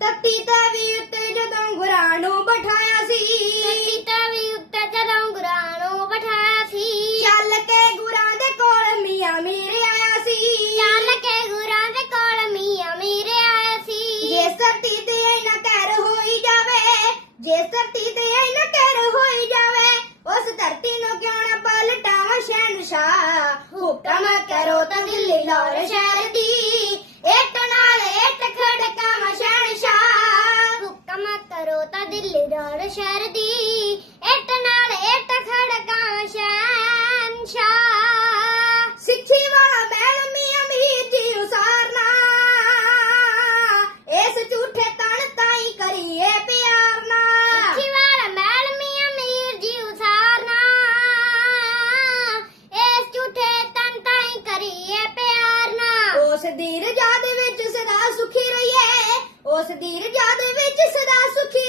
ਤੱਤੀ ਤਵੀ ਉੱਤੇ ਜਦੋਂ ਗੁਰਾਂ ਨੂੰ ਬਿਠਾਇਆ ਸੀ। ਤੱਤੀ ਤਵੀ ਉੱਤੇ ਜਦੋਂ ਗੁਰਾਂ ਨੂੰ ਬਿਠਾਇਆ ਸੀ। ਚੱਲ ਕੇ ਗੁਰਾਂ ਦੇ ਕੋਲ ਮੀਆਂ ਮੀਰ ਆਇਆ ਸੀ। ਚੱਲ ਕੇ ਗੁਰਾਂ ਦੇ ਕੋਲ ਮੀਆਂ ਮੇਰੇ ਆਇਆ ਸੀ। ਜੇ ਧਰਤੀ ਤੇ ਨਾ ਹੋਈ ਜਾਵੇ ਜੇ ਧਰਤੀ ਤੇ ਨਾ ਕਹਿਰ ਹੋਈ ਜਾਵੇ ਉਸ ਧਰਤੀ ਨੂੰ ਕਿਉਂ ਨਾ ਪਲਟਾਵਾਂ ਸ਼ਹਿਨਸ਼ਾਹ? ਹੁਕਮ ਕਰੋ ਤਾਂ ਦਿੱਲੀ ਲਾਹੌਰ ਸ਼ਹਿਰ ਤਾਂ ਦਿੱਲੀ ਰੋਡ ਸ਼ਹਿਰ ਦੀ। ਇੱਟ ਨਾਲ ਇੱਟ ਖੜਕਾ ਸ਼ਹਿਨਸ਼ਾਹ। ਸਿੱਖੀ ਵਾਲਾ ਬੈਲ ਮੀਆਂ ਮੀਰ ਜੀ ਉਸਾਰਨਾ। ਇਸ ਝੂਠੇ ਤਣ ਤਾਈ ਕਰੀਏ ਪਿਆਰ ਨਾ ਸਿੱਖੀ ਵਾਲਾ ਮੈਲ ਮੀਆਂ ਮੀਰ ਜੀ ਉਸਾਰਨਾ। ਇਸ ਝੂਠੇ ਤਨ ਤਾਈ ਕਰੀਏ ਪਿਆਰ ਨਾ ਉਸ ਦੀ ਰਜਾ ਦੇ ਵਿੱਚ ਸਦਾ ਸੁਖੀ ਰਹੀਏ। ਉਸ ਦੀ ਰਜਾ ਦੇ ਵਿੱਚ ਸਦਾ ਸੁਖੀ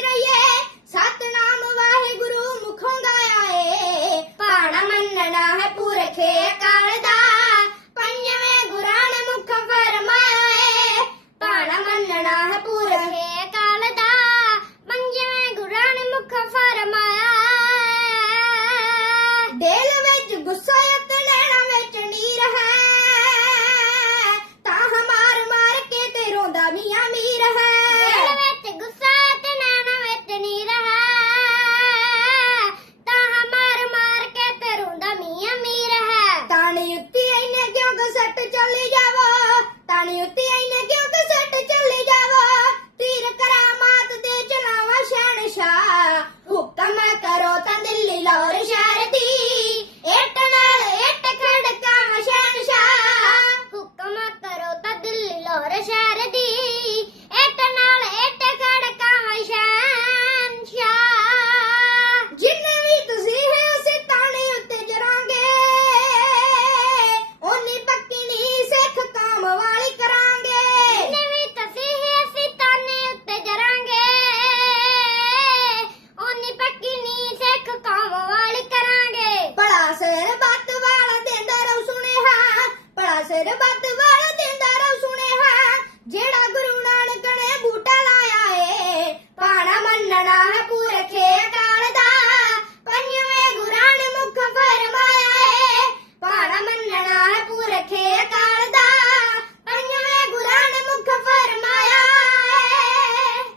ਸੱਟ ਚੱਲੀ ਜਾਵੋ। ਤਾਣੀ ਉੱਤੀ ਐਨੇ ਕਿਉਂ ਕਸਟ ਚੱਲੀ ਜਾਵੋ? ਤੀਰ ਕਰਾਮਾਤ ਦੇ ਚਲਾਵਾ ਸ਼ਹਿਨਸ਼ਾਹ। ਹੁਕਮ ਕਰੋ ਤਾਂ ਦਿੱਲੀ ਲਾਹੌਰ ਸ਼ਹਿਰ ਬਰਬਤ ਵਾਲ ਦਿੰਦਾ ਰਹੁ ਸੁਣੇ ਹਾਂ ਜਿਹੜਾ ਗੁਰੂ ਨਾਨਕ ਨੇ ਬੂਟਾ ਲਾਇਆ ਏ ਪਾਣਾ ਮੰਨਣਾ ਹੈ ਪੁਰਖੇ।